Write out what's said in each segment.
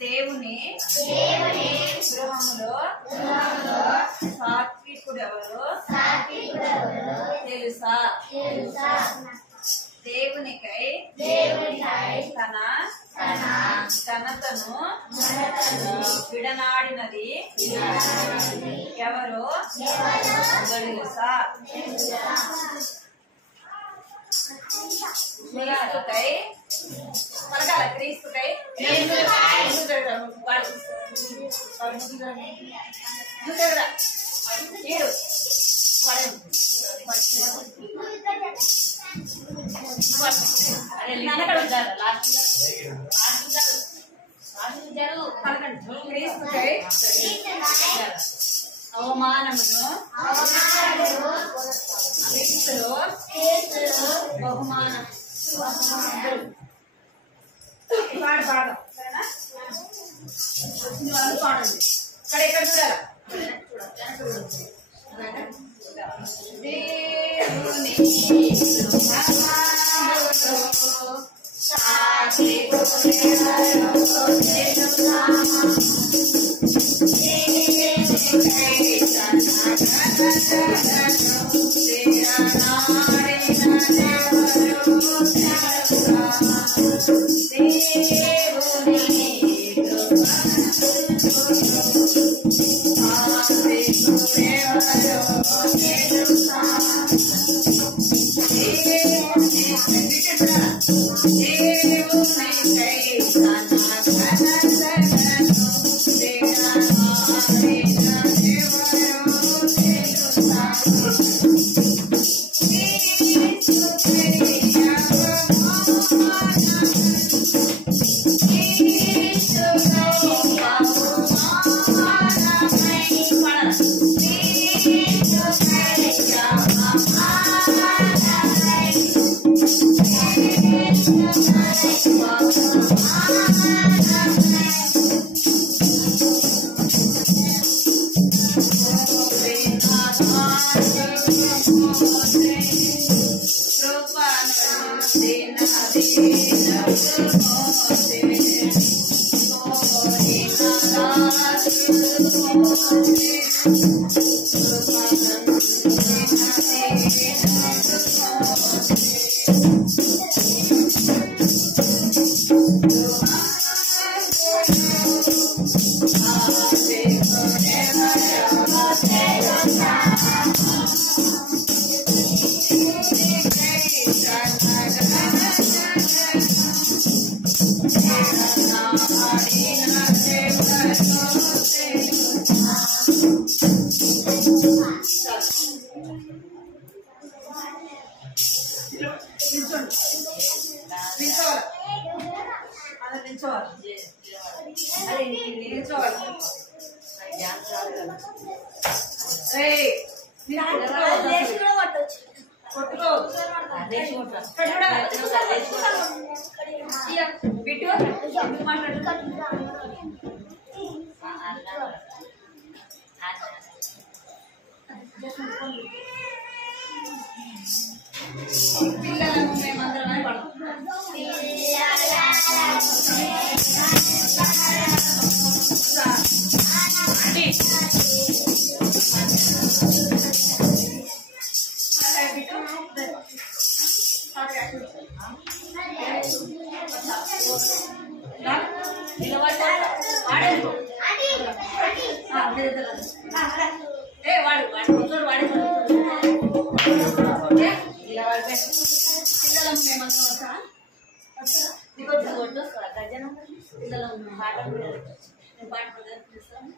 దేవుని గృహములో సాత్వికుడెవరో తెలుసా? దేవునికై తన ఘనతను విడనాడినది ఎవరో తెలుసా? క్రీస్తుకై పలకాల క్రీస్తుకై క్రీస్తుకై అవమానమును క్రీస్తులో బహుమానం పాడు పాడదాం సరేనా? వచ్చిన వాళ్ళు పాడండి. ఇక్కడ ఎక్కడ చూడాలి? దేవుని నిల్చోండి నిల్చోవాలి అలా నిల్చోవాలి అదే నిల్చోవాలి పిల్లలను మేమందరమే పడతాం వాడు వాడు వాడే పిల్లలం మేమంతా వస్తారా నీకు వస్తారా గజన పిల్లలం పాట నేను పాట ప్రదర్శిస్తాను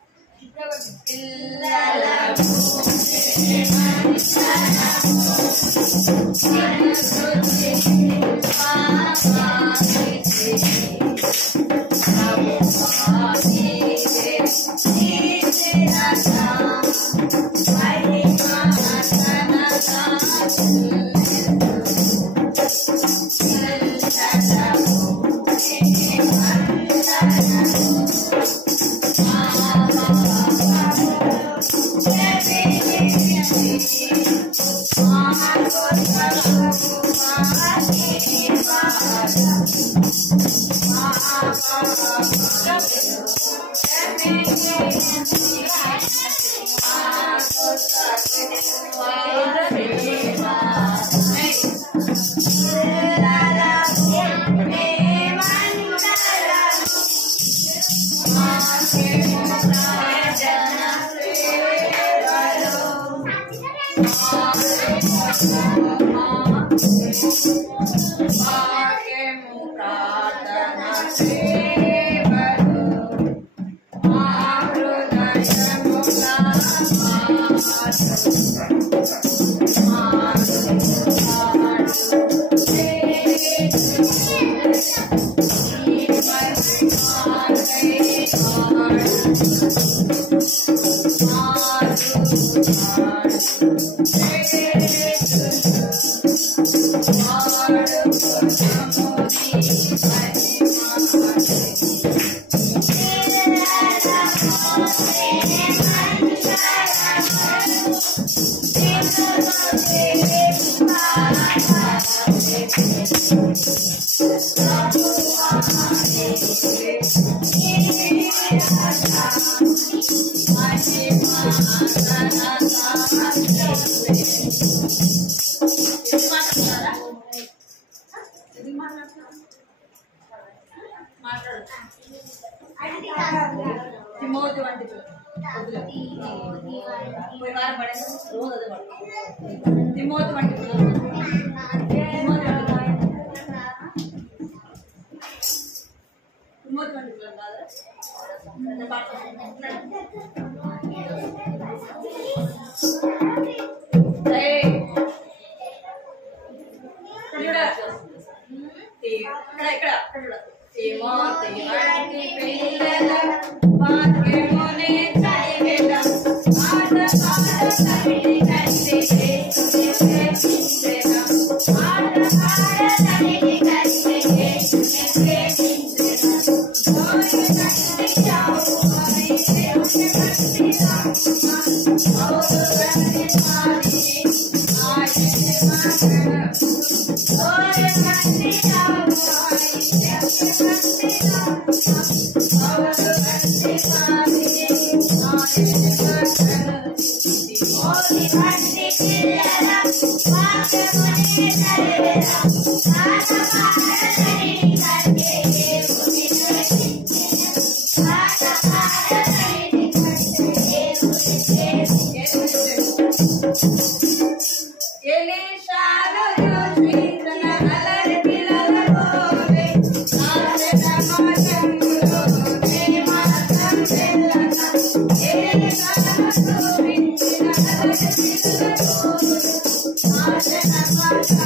Thank you.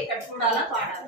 ఇక్కడ చూడాలా పాడాలి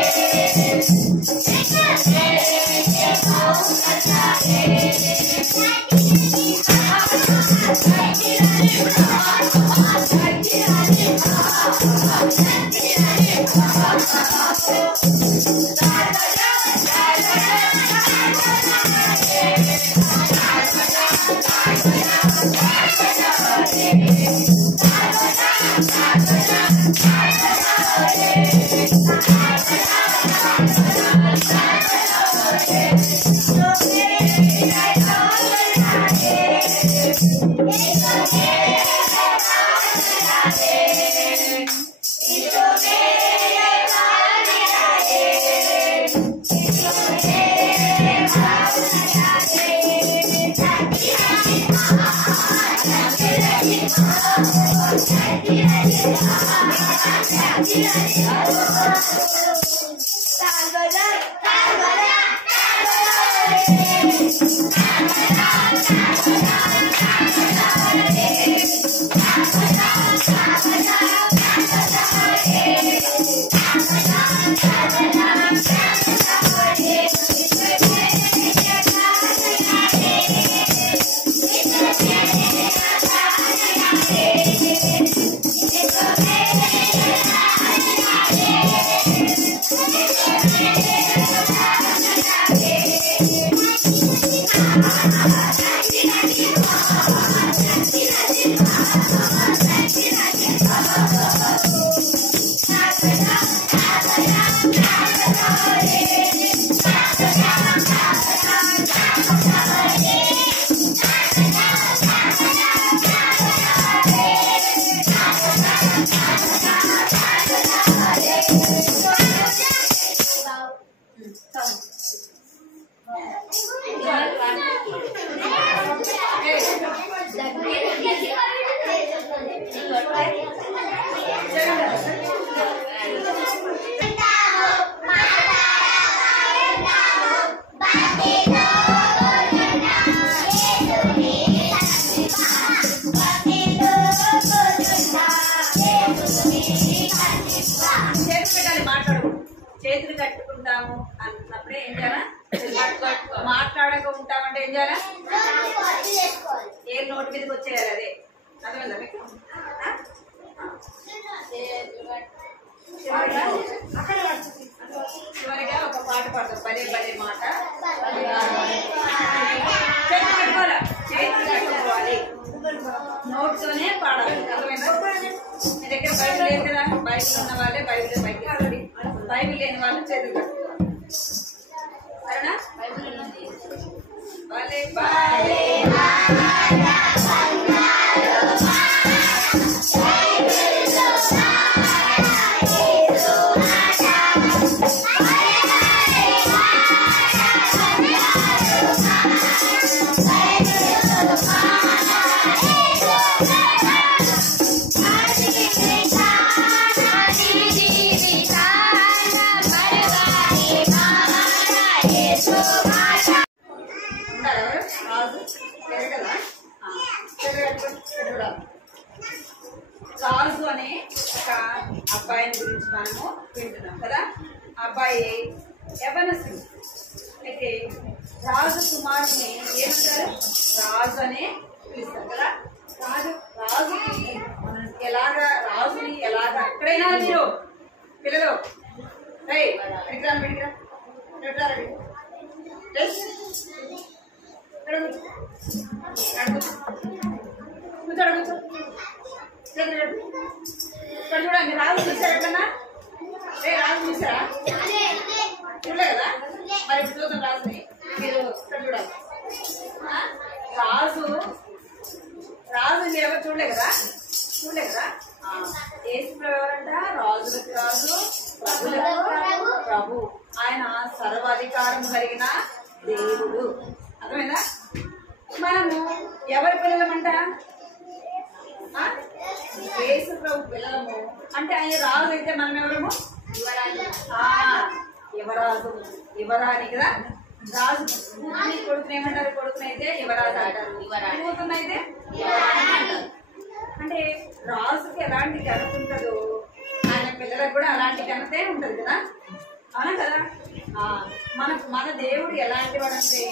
Hey, చేతులు కట్టుకుంటాము అన్నప్పుడే ఏం చేయాలా? మాట్లాడక ఉంటామంటే ఏం చేయాలా? ఏ నోటి మీదకి వచ్చేయాలి. అదే అర్థమైందా మీకు? చివరిగా ఒక పాట పాడతాం. పదే పదే మాట చేతులు కట్టుకోవాలా? చేతులు కట్టుకోవాలి. నోట్తోనే పాడాలి. అర్థమైందా? మీ దగ్గర బైబిల్ లేదు కదా? బైబిల్ ఉన్న వాళ్ళే బైబిల్ బయట, బైబిల్ లేని వాళ్ళు చేతులు కట్టుకోవాలి. సరేనా? బైబిల్ ఉన్నది వాళ్ళే రాజు అనే ఒక అబ్బాయిని గురించి మనము వింటున్నాం కదా. అబ్బాయి యవనస్తుడు. అయితే రాజు కుమారుని ఏమంటారు? రాజు అనే పిలుస్తారు కదా. రాజుని ఎలాగా ఎక్కడైనా మీరు పిల్లలు ఇక్కడ చూడండి. రాజు చూసారు ఎక్కడన్నా? రాజు చూసారా? చూడలే కదా. మరి ఇప్పుడు చూద్దాం రాజుని. మీరు ఇక్కడ చూడాలి. రాజు మీరు ఎవరు చూడలే కదా? యేసు ప్రభు ఎవరంట? రాజులకు రాజు, ప్రభులకు ప్రభు. ఆయన సర్వాధికారం కలిగిన దేవుడు. అర్థమైందా? మనము ఎవరి పిల్లలమంట? యేసు ప్రభు పిల్లలము. అంటే ఆయన రాజు అయితే మనం ఎవరము? యువరాణి కదా. రాజు కొడుకుని ఏమంటారు? కొడుకునైతే యువరాజు అంటారు. కూతురునైతే యువరాణి అంటారు. అంటే రాజుకి ఎలాంటి ఘనత ఉంటుందో ఆయన పిల్లలకు కూడా అలాంటి ఘనతే ఉంటది కదా. అవునా కదా? మన దేవుడు ఎలాంటి వాడంటే,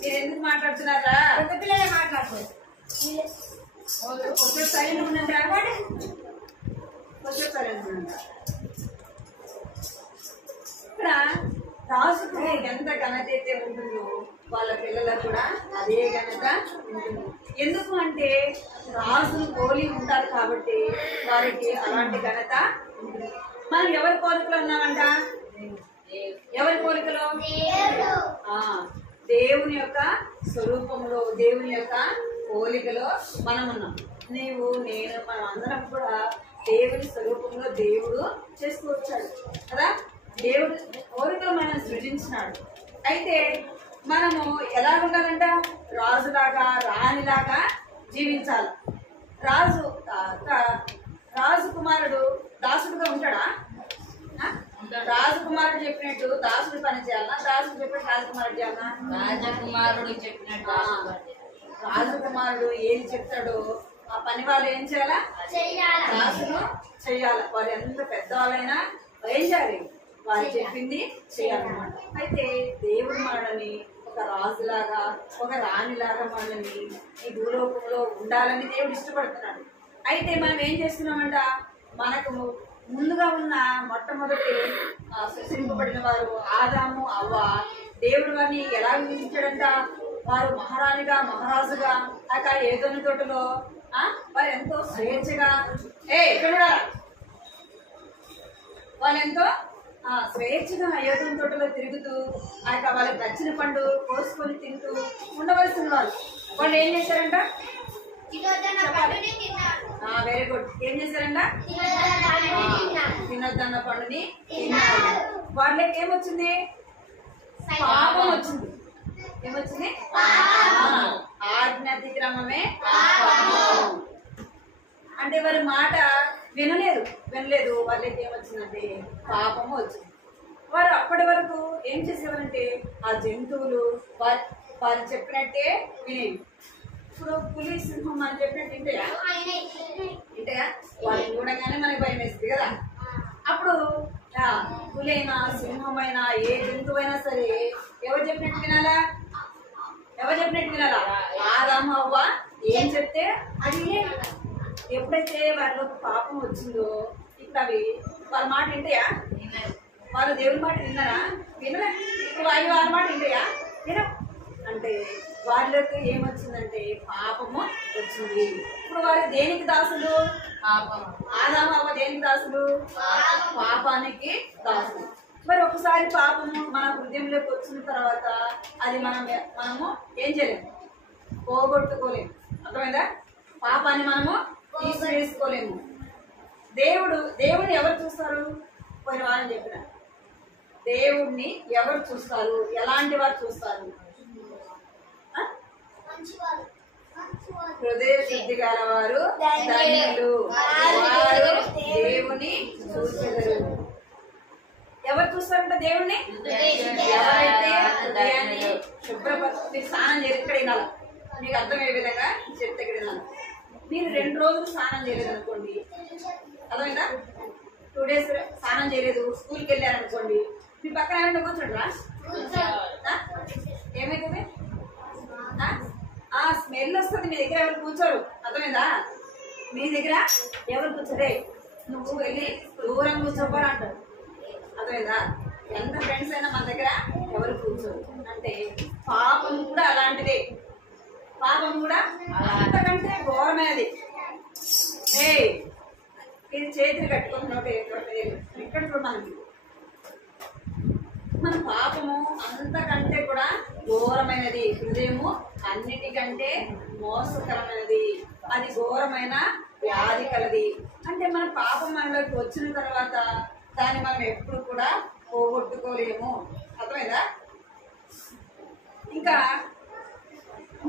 మీరు ఎందుకు మాట్లాడుతున్నారా? పిల్లలే మాట్లాడుతున్నారు. కొంచెం సైలెంట్ ఉండండి. కొంచెం సైలెంట్ ఉండండి. ఇక్కడ రాజుకు ఎంత ఘనత అయితే ఉంటుందో వాళ్ళ పిల్లలకు కూడా అదే ఘనత ఉంటుంది. ఎందుకు అంటే రాజును పోలి ఉంటారు కాబట్టి వారికి అలాంటి ఘనత ఉంటుంది. మనం ఎవరి పోలికలో ఉన్నామంట? ఎవరి పోలికలో? దేవుని యొక్క స్వరూపంలో, దేవుని యొక్క పోలికలో మనం ఉన్నాం. నీవు, నేను, మనం అందరం కూడా దేవుని స్వరూపంలో దేవుడు చేసుకొచ్చాడు కదా. దేవుడు పోలికలో మనం సృజించినాడు. అయితే మనము ఎలా ఉండాలంట? రాజులాగా, రాణిలాగా జీవించాలి. రాజకుమారుడు దాసుడుగా ఉంటాడా? రాజకుమారుడు చెప్పినట్టు దాసుడు పని చేయాలన్నా? దాసుడు చెప్పినట్టు రాజకుమారుడు చేయాలన్నా? రాజకుమారుడు చెప్పినట్టు రాజకుమారుడు ఏం చెప్తాడో ఆ పని వాళ్ళు ఏం చేయాలా? దాసుడు చెయ్యాలి. వారు ఎంత పెద్దవాళ్ళైనా ఏం చేయాలి? వారు చెప్పింది చేయాలన్నమాట. అయితే దేవుడు మనని ఒక రాజులాగా, ఒక రాణిలాగా మనని ఈ భూలోకంలో ఉండాలని దేవుడు ఇష్టపడుతున్నాడు. అయితే మనం ఏం చేస్తున్నామంట? మనకు ముందుగా ఉన్న మొట్టమొదటి సృష్టింపబడిన వారు ఆదాము, అవ్వ. దేవుడు వారిని ఎలా ఊహించాడంట? వారు మహారాణిగా, మహారాజుగా అక్కడ ఏదోని తోటలో వారు ఎంతో స్వేచ్ఛగా వాళ్ళెంతో స్వేచ్ఛగా ఏదోని తోటలో తిరుగుతూ ఆ యొక్క వాళ్ళకి నచ్చిన పండు కోసుకొని తింటూ ఉండవలసిన వాళ్ళు ఏం చేశారంట? Very good. ఏం చేశారంట? తినొద్దన్న పండుని తిన్నారు. వాళ్ళకి ఏమొచ్చింది? పాపం వచ్చింది. ఏమొచ్చింది? ఆజ్ఞాతిక్రమమే అంటే వారి మాట వినలేదు. వాళ్ళకి ఏమొచ్చిందంటే పాపము వచ్చింది. వారు అప్పటి వరకు ఏం చేసేవారంటే ఆ జంతువులు వారు చెప్పినట్టే వినేవి. ఇప్పుడు పులి, సింహం అని చెప్పినట్టు ఇంటయా? వాళ్ళని చూడగానే మనకి భయం వేస్తుంది కదా. అప్పుడు పులైనా, సింహమైనా, ఏ జంతువైనా సరే ఎవరు చెప్పినట్టు వినాలా? ఆదాము, అవ్వ ఏం చెప్తే అది. ఎప్పుడైతే వారిలో పాపం వచ్చిందో ఇప్పుడు అవి వాళ్ళ మాట వింటాయా? వాళ్ళు దేవుని మాట విన్నారా? వినరా? ఇప్పుడు వాళ్ళ మాట వింటాయా? వినరు. అంటే వాళ్ళకి ఏమొచ్చిందంటే పాపము వచ్చింది. ఇప్పుడు వారు దేనికి దాసులు? ఆదాము, అవ్వ దేనికి దాసులు? పాపానికి దాసులు. మరి ఒకసారి పాపము మన హృదయంలోకి వచ్చిన తర్వాత అది మనము ఏం చేయలేము, పోగొట్టుకోలేము. అర్థమైందా? పాపాన్ని మనము తీసివేసుకోలేము. దేవుడిని ఎవరు చూస్తారు? పోయిన వారం చెప్పిన దేవుడిని ఎవరు చూస్తారు? ఎలాంటి వారు చూస్తారు? హృదయ శుద్ధి గలవారు ధన్యులు, వారు దేవుని చూచెదరు. ఎవరు చూస్తారంట దేవుణ్ణి? ఎవరైతే హృదయాన్ని శుభ్రపరుచుకుని స్నానం చేసి ఇక్కడ వినాలి. మీకు అర్థమయ్యే విధంగా చెప్తే ఇక్కడ వినాలి. మీరు 2 రోజులు స్నానం చేయలేదు అనుకోండి, అర్థమైందా? 2 days స్నానం చేయలేదు, స్కూల్కి వెళ్ళారనుకోండి, మీ పక్కన ఏమైనా కూర్చోండిరా? ఏమైతుంది? స్మెల్ వస్తుంది. మీ దగ్గర ఎవరు కూర్చోరు. అర్థమైందా? మీ దగ్గర ఎవరు కూర్చోరే, నువ్వు వెళ్ళి దూరం కూర్చోపోరా అంటారు. అర్థమైందా? ఎంత ఫ్రెండ్స్ అయినా మన దగ్గర ఎవరు కూర్చోరు. అంటే పాపం కూడా అలాంటిదే. పాపం కూడా అంతకంటే ఘోరమైనది. ఇది చేతులు కట్టుకొని నోటి ఇక్కడ కూడా మన పాపము అంతకంటే కూడా ఘోరమైనది. హృదయము అన్నిటికంటే మోసకరమైనది. అది ఘోరమైన వ్యాధి కలది. అంటే మన పాపం మనలోకి వచ్చిన తర్వాత దాన్ని మనం ఎప్పుడు కూడా పోగొట్టుకోలేము. అర్థమైందా? ఇంకా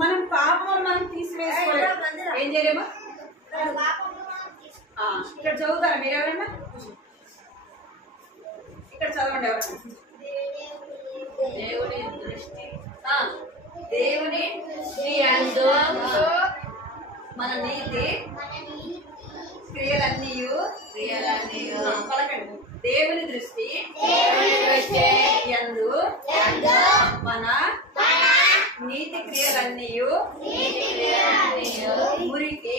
మనం పాపం మనం తీసివేసుకోలేము. ఏం చేయలేము? ఇక్కడ చదువుతారా మీరు ఎవరైనా? ఇక్కడ చదవండి ఎవరైనా. దేవుని దృష్టి యందు మన నీతి క్రియ క్రియలన్నీ పలకండి. దేవుని దృష్టి యందు మన నీతి క్రియలన్నీ మురికి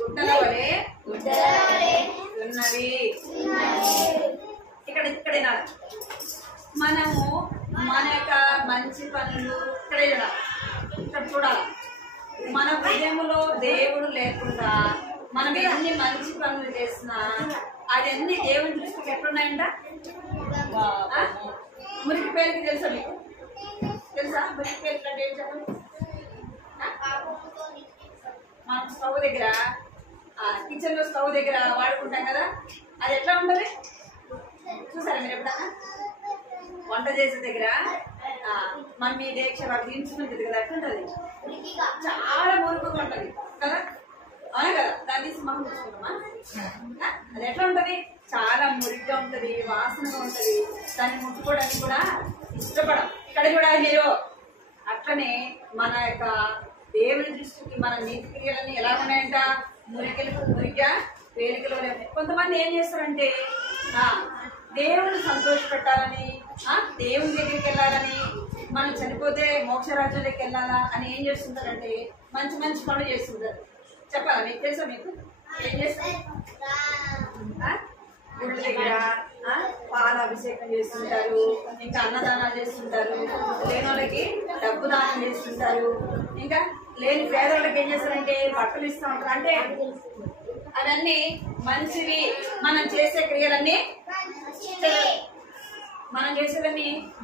గుడ్డల వలె ఉన్నవి. ఇక్కడ మనము మన యొక్క మంచి పనులు ఇక్కడ చూడాలి. మన హృదయంలో దేవుడు లేకుండా మనం ఎన్ని మంచి పనులు చేసినా అవన్నీ దేవుని దృష్టికి ఎట్లున్నాయంట? మురికి పేరుకి తెలుసా మీకు? తెలుసా మురికి పేరుకి అంటే ఏం చెప్పండి? మనం స్టవ్ దగ్గర కిచెన్ లో స్టవ్ దగ్గర వాడుకుంటాం కదా, అది ఎట్లా ఉంటుంది చూసారా మీరు ఎప్పుడన్నా? వంట చేసే దగ్గర మమ్మీ దీక్ష వాడు దించుకుంటుంది కదా, ఎట్లుంటది? చాలా మురుగుగా ఉంటది కదా, అవునా కదా? దాన్ని తీసి మనం చూసుకుంటామా? అది ఎట్లా ఉంటది? చాలా మురిగ్గా ఉంటది, వాసనగా ఉంటది, దాన్ని ముట్టుకోవడానికి కూడా ఇష్టపడం. ఇక్కడ కూడా మీరు అట్లనే మన యొక్క దేవుని దృష్టికి మన నీతి క్రియలన్నీ ఎలా ఉన్నాయంట? మురిగా వేలికలో. కొంతమంది ఏం చేస్తారంటే దేవుని సంతోష పెట్టాలని, దేవుని దగ్గరికి వెళ్ళాలని, మనం చనిపోతే మోక్షరాజ్యంలోకి వెళ్ళాలా అని ఏం చేస్తుంటారంటే మంచి మంచి పనులు చేస్తుంటారు. చెప్పాలా మీకు? తెలుసా మీకు? ఏం చేస్తారు? గుళ్ళ దగ్గర పాల అభిషేకం చేస్తుంటారు, ఇంకా అన్నదానాలు చేస్తుంటారు, లేని వాళ్ళకి డబ్బు దానం చేస్తుంటారు, ఇంకా లేని పేదవాళ్ళకి ఏం చేస్తారంటే బట్టలు ఇస్తూ ఉంటారు. అంటే అవన్నీ మంచివి. మనం చేసే క్రియలన్నీ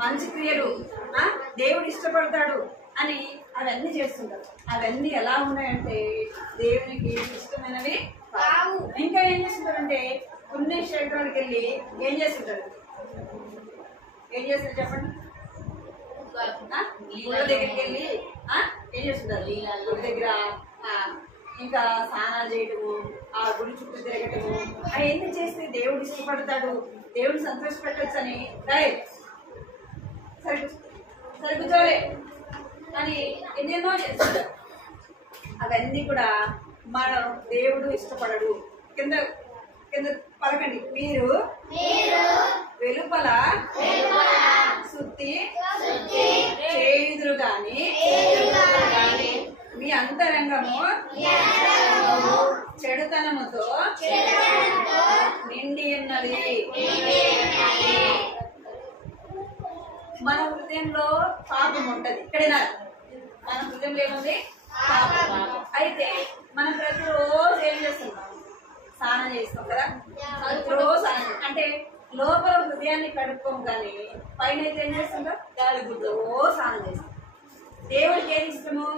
మంచి క్రియలు, దేవుడు ఇష్టపడతాడు అని అవన్నీ చేస్తుంటారు. అవన్నీ ఎలా ఉన్నాయంటే దేవునికి ఇష్టమైనవి. ఇంకా ఏం చేస్తుంటారంటే పుణ్యక్షేత్రానికి వెళ్ళి ఏం చేస్తుంటారు? చెప్పండి. గుళ్ళ దగ్గరికి వెళ్ళి ఏం చేస్తుంటారు? గుడి దగ్గర ఇంకా స్నానాలు చేయటము, ఆ గుడి చుట్టూ తిరగటము, అవన్నీ చేస్తే దేవుడు ఇష్టపడతాడు, దేవుడు సంతోషపెట్టచ్చు అని సరిగుజోలే అని ఎన్నెన్నో చేస్తారు. అవన్నీ కూడా మనం దేవుడు ఇష్టపడడు. కింద పలకండి. మీరు వెలుపల శుద్ధి చేయుదురు గాని మీ అంతరంగము చెడుతనముతో నిండి ఉన్నది. మన హృదయంలో పాపం ఉంటది. ఇక్కడైనా మన హృదయంలో ఏముంది? పాపం. అయితే మనం ప్రతిరోజు ఏం చేస్తున్నాం? స్నానం చేస్తాం కదా, ప్రతిరోజు స్నానం. అంటే లోపల హృదయాన్ని కడుక్కోం కానీ పైన అయితే ఏం చేస్తుందో రోజు స్నానం చేస్తాం. దేవుడికి ఏది ఇష్టము?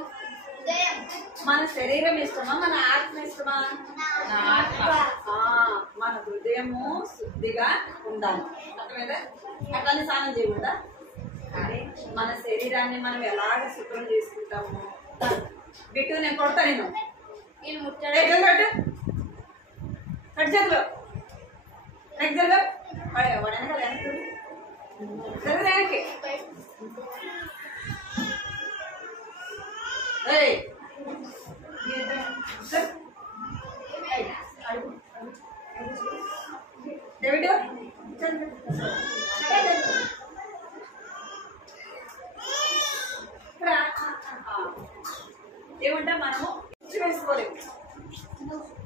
మన శరీరం ఇష్టమా, మన ఆత్మ ఇష్టమా? మన హృదయము శుద్ధిగా ఉండాలి. అర్థమైందా? అట్లానే స్నానం చేయకుండా మన శరీరాన్ని మనం ఎలాగ శుభ్రం చేసుకుంటాము. బిట్టు నేను కొడతా, నేను కట్ చేతులు రెగ్యులర్గా వెనకాల వెనక్కి ఏమంటా మనము వేసుకోలేము.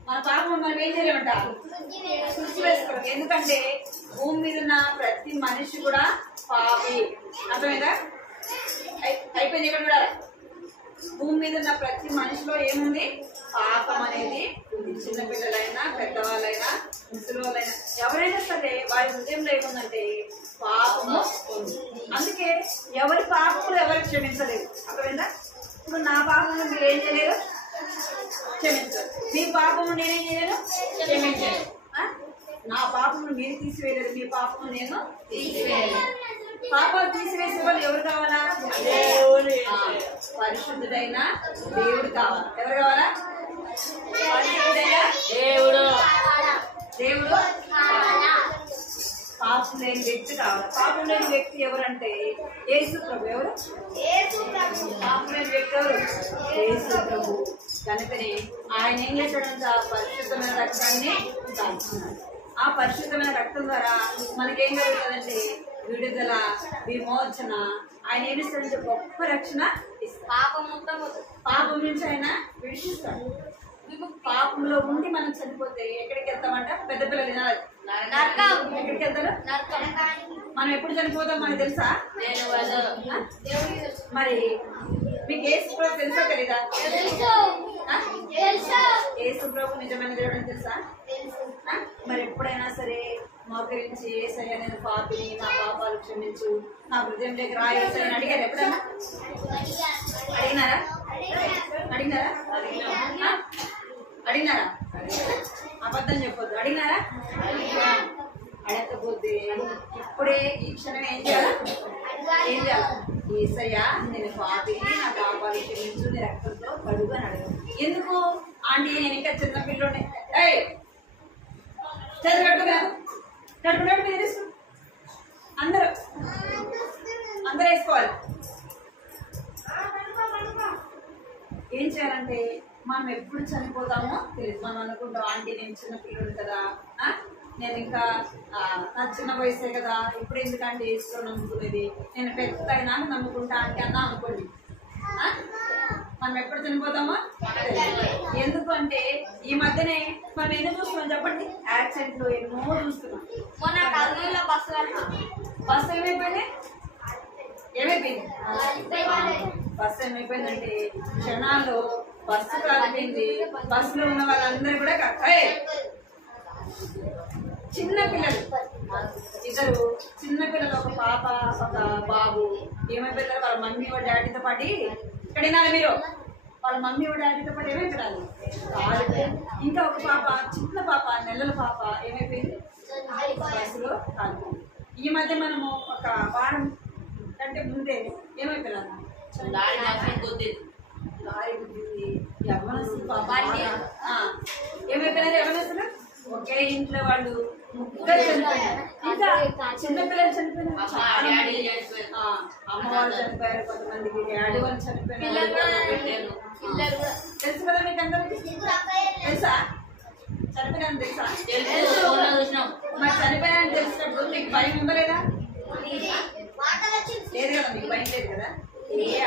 మన పాపం మనం ఏం చేయలేమంట? శుద్ధి వేసుకోలేము. ఎందుకంటే భూమి మీద ఉన్న ప్రతి మనిషి కూడా పాపి. అర్థమైందా? అయిపోయింది. ఇక్కడ కూడా భూమి మీద ఉన్న ప్రతి మనిషిలో ఏముంది? పాపం అనేది ఉంది. చిన్నపిల్లలైనా పెద్దవాళ్ళైనా ముసలివాళ్ళైనా ఎవరైనా సరే వారి హృదయంలో ఏముందంటే పాపము ఉంది. అందుకే ఎవరి పాపములు ఎవరికి క్షమించలేదు. అర్థమైందా? ఇప్పుడు నా పాపము మీరు ఏం చేయలేదు? క్షమించారు. మీ పాపము నేనేం చేయలేదు? క్షమించాను. నా పాపము మీరు తీసివేయలేదు, మీ పాపము నేను తీసివేయలేదు. పాపాలు తీసివేసే వాళ్ళు ఎవరు కావాలా? పరిశుద్ధుడైన దేవుడు కావాలి. ఎవరు కావాలా? పరిశుద్ధుడైన దేవుడు. పాపం లేని వ్యక్తి కావాలి. పాపం లేని వ్యక్తి ఎవరంటే యేసు ప్రభు. ఎవరు పాపం లేని వ్యక్తి? ఎవరు? యేసు ప్రభు. కనుకనే ఆయన ఏం చేశాడంట? పరిశుద్ధమైన రక్తాన్ని దాచుకున్నాడు. ఆ పరిశుద్ధమైన రక్తం ద్వారా మనకేం జరుగుతుందంటే విడుదల, విమోచన. ఆయన ఏం ఇస్తాడంటే గొప్ప రక్షణ ఇస్తాడు. పాపం నుంచి ఆయన విడిపిస్తాడు. పాపంలో ఉండి మనం చనిపోతే ఎక్కడికి వెళ్తామంట? పెద్ద పిల్లలు వినాలి. ఎక్కడికి వెళ్తారు? మనం ఎప్పుడు చనిపోతాం మనకు తెలుసా? మరి మీకు యేసు ప్రభు తెలుసా తెలీదా? యేసు ప్రభు నిజమైన దేవుడు అని తెలుసా? మరి ఎప్పుడైనా సరే మోకరించి యేసయ్య నేను పాపిని, నా పాపాలు క్షమించు, నా హృదయం దగ్గర యేసయ్య అని అడిగారు ఎప్పుడైనా? అడిగినారా? అడిగినారా? అబద్ధం చెప్పొద్దు. అడిగినారా? అడగకపోతే ఇప్పుడే ఈ క్షణం ఏం చేయాలి? యేసయ్య నేను పాపిని, నా పాపాలు క్షమించు, నీ రక్తంతో కడుగు అని అడగదు. ఎందుకు? ఆంటీ నేను ఇంకా చిన్న పిల్లోనే. కట్టుకున్నట్టు మీరు అందరూ వేసుకోవాలి. ఏం చేయాలంటే మనం ఎప్పుడు చనిపోతామో తెలియదు. మనం అనుకుంటాం ఆంటీ నేను చిన్న పిల్లడు కదా, నేను ఇంకా నా చిన్న వయసే కదా, ఇప్పుడు ఎందుకంటే వేసుకొని నమ్ముకునేది, నేను పెద్ద అయినా నమ్ముకుంటా అంటే అన్నా అనుకోండి. మనం ఎప్పుడు చనిపోతామో ఎందుకు అంటే ఈ మధ్యనే మనం ఎన్నో చూస్తున్నాం చెప్పండి. యాక్సిడెంట్లు ఎన్నో చూస్తున్నాం. బస్సు ఏమైపోయింది? బస్సు ఏమైపోయిందంటే క్షణాల్లో బస్సు కాలిపోయింది. బస్సులో ఉన్న వాళ్ళందరూ కూడా చిన్న పిల్లలు, ఇద్దరు చిన్న పిల్లలు, ఒక పాప ఒక బాబు ఏమైపోతారు? వాళ్ళ మమ్మీ వాళ్ళ డాడీతో పాటు ఇక్కడ వినాలి మీరు. వాళ్ళ మమ్మీ వాళ్ళ డాడీతో పాటు ఏమైపోయాలి? ఇంకా ఒక పాప, చిన్న పాప, నెలల పాప ఏమైపోయింది? బస్సులో కాలిపోయింది. ఈ మధ్య మనము ఒక వారం కంటే ముందే ఏమైపోయారు? లారీ గుద్దింది. యవ్వనస్తులు పాప ఏమైపోయినారు? యవ్వనస్తులు ఒకే ఇంట్లో వాళ్ళు ముగ్గురు చనిపోయారు. ఇంకా చిన్నపిల్లలు చనిపోయినారు. చాలా అమ్మ వాళ్ళు చనిపోయారు, కొంతమందికి డాడీ వాళ్ళు చనిపోయారు. తెలుసు కదా మీకు అందరికి? తెలుసా? చనిపోయినా తెలుసా? మరి చనిపోయానని తెలిసినప్పుడు మీకు భయం ఉందా లేదా? లేదు కదా, మీకు భయం లేదు కదా.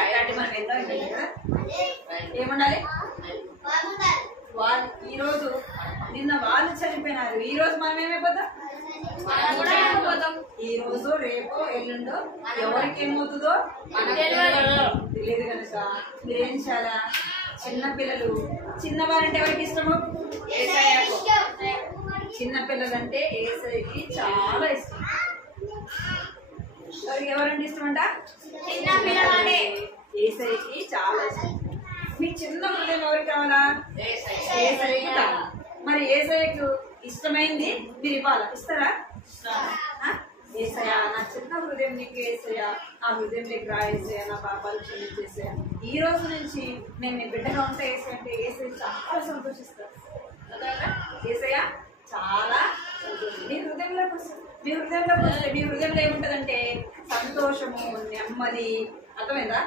అలాంటి మనం ఎన్నో అయిపోయింది కదా. ఏముండాలి? వాళ్ళు ఈ రోజు నిన్న వాళ్ళు చనిపోయినారు, ఈ రోజు మనం ఏమైపోతాం? ఈ రోజు రేపో ఎల్లుండో ఎవరికి ఏమవుతుందో తెలియదు కనుక మీరేం చేయాలా? చిన్నపిల్లలు, చిన్నవారంటే ఎవరికి ఇష్టము? చిన్నపిల్లలంటే యేసయ్యకి చాలా ఇష్టం. ఎవరంటే ఇష్టం అంట? యేసయ్యకి చాలా ఇష్టం. మీ చిన్న హృదయం ఎవరికి కావాలా? యేసయ్యకి కావాలా? మరి యేసయ్యకు ఇష్టమైంది మీరు ఇవ్వాలా? ఇస్తారా? యేసయ్య నా చిన్న హృదయం నీకు యేసయ్య, ఆ హృదయం నీకు రా యేసయ్య, నా పాపాలు క్షమించేసయ్య, ఈ రోజు నుంచి నేను నీ బిడ్డగా ఉంటా యేసయ్య అంటే యేసయ్య చాలా సంతోషిస్తారు. యేసయ్య చాలా సంతోషం. మీ హృదయంలోకి వస్తుంది. మీ హృదయంలో ఏముంటదంటే సంతోషము, నెమ్మది. అర్థమైందా?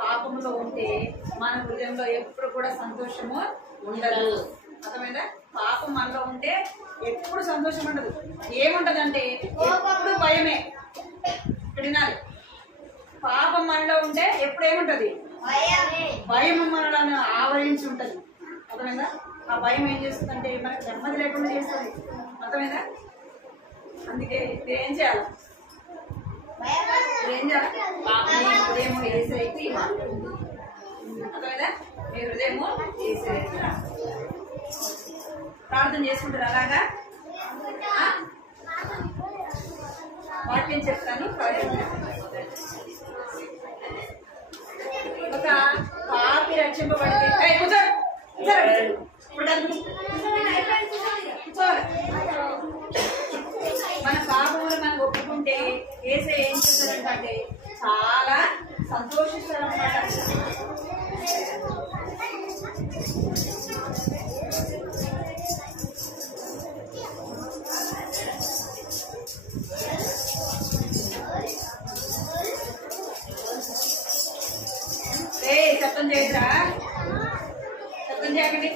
పాపంలో ఉంటే మన హృదయంలో ఎప్పుడు కూడా సంతోషము ఉండదు. అర్థమైందా? పాపం మనలో ఉంటే ఎప్పుడు సంతోషం ఉండదు. ఏముంటదంటే ఎప్పుడు భయమే. ఇక్కడ వినాలి. పాపం మనలో ఉంటే ఎప్పుడు ఏముంటది? భయం మనలో ఆవరించి ఉంటది. అర్థమైందా? ఆ భయం ఏం చేస్తుందంటే మనకు నెమ్మది లేకుండా చేస్తుంది. అర్థమైందా? అందుకే ఏం చేయాలి? హృదయము యేసయ్యకి ఇవ్వాలి. అర్థమైందా? మీ హృదయము యేసయ్యకి. ప్రార్థన చేసుకుంటారు అలాగా? వాక్యం చెప్తాను. ఒక పాపి రక్షింపబడితే మన పాపములు మనం ఒప్పుకుంటే యేసయ్య ఏం చేస్తారంటే చాలా సంతోషిస్తారన్నమాట. శబ్దం చేయరా, శబ్దం చేయకండి.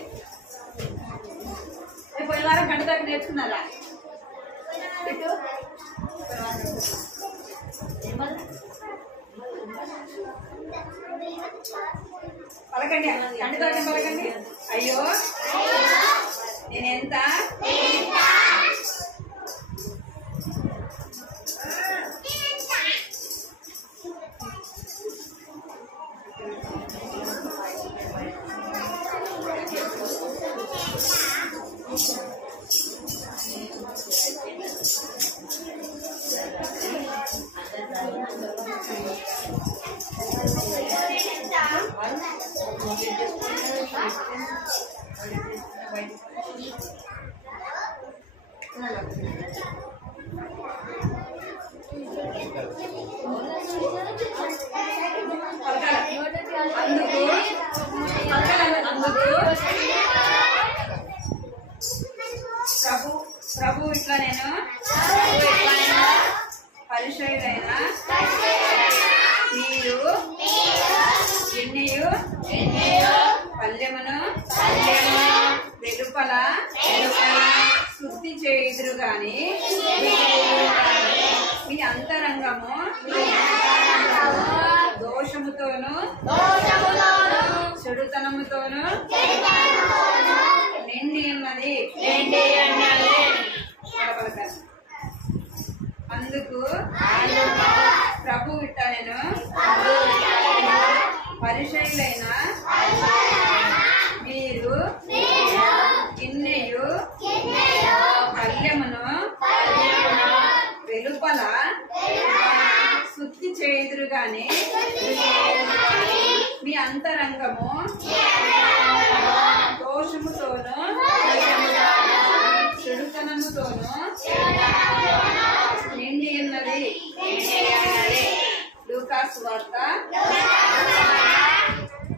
పోయిన వారం గంట దాకా నేర్చుకున్నారా? పలకండి, గంట దాకా పలకండి. అయ్యో నేనెంత ప్రభు ఇట్లా నేను పరిచయులైన మీరు ఎన్నయు పల్లెమును వెలుపల శుద్ధి చేయుదురు గాని మీ అంతరంగము దోషముతోను చెడుతనముతోను నిండి ఉన్నది. అందుకు ప్రభు ఇట్ట నేను పరిచయులైన మీరు గిన్నెయు పల్లెమును వెలుపల శుద్ధి చేయుదురు గాని మీ అంతరంగము దోషముతోను చెడుతనముతోను నిండి ఉన్నది. లూకాసు వార్త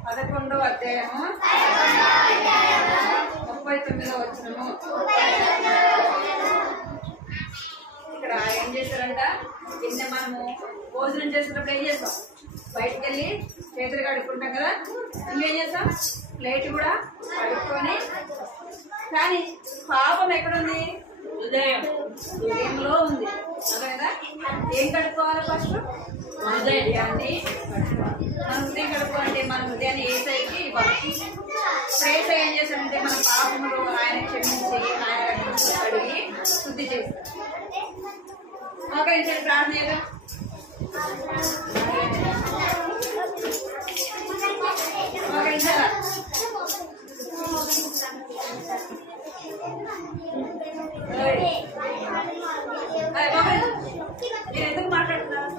11వ అధ్యాయము 39వ వచనము. ఇక్కడ ఏం చేశారంట, గిన్నె మనము భోజనం చేసేటప్పుడు ఏం చేస్తాం, బయటకు వెళ్ళి చేతులు కడుక్కుంటాం కదా, ఇంకేం చేస్తాం, ప్లేట్ కూడా కడుక్కొని. కానీ పాపం ఎక్కడుంది, హృదయంలో ఉంది. అదే కదా, ఏం కడుక్కోవాలి ఫస్ట్, హృదయాన్ని కడుక్కోవాలి. మన హృదయం కడుక్కోవాలంటే మన హృదయాన్ని ఏసైకి ఇవ్వాలి. ఏసై ఏం చేశాడంటే మన పాపములు ఆయన క్షమించి ఆయన అడిగి శుద్ధి చేస్తాడు. మోకరించండి, ప్రార్థన చేద్దాం. మోకరించారా? మీరు ఎందుకు మాట్లాడుతున్నారు?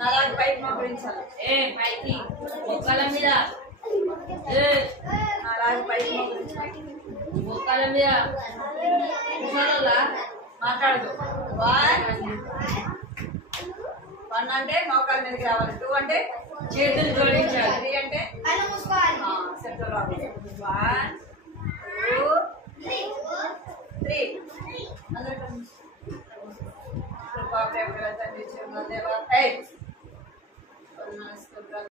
నాలుగు పైకి మోకరించాలి. పైకి మొక్కల మీద, నాలుగు పైకి మోకరించాలి. మొక్కల మీద మాట్లాడదు. 1 అంటే మోకాల మీదకి రావాలి, 2 అంటే చేతులు జోడించాలి, 3 అంటే సెంటర్ రావాలి. 1 2 3 అందరూ కృపా ప్రేమ తండ్రి దేవా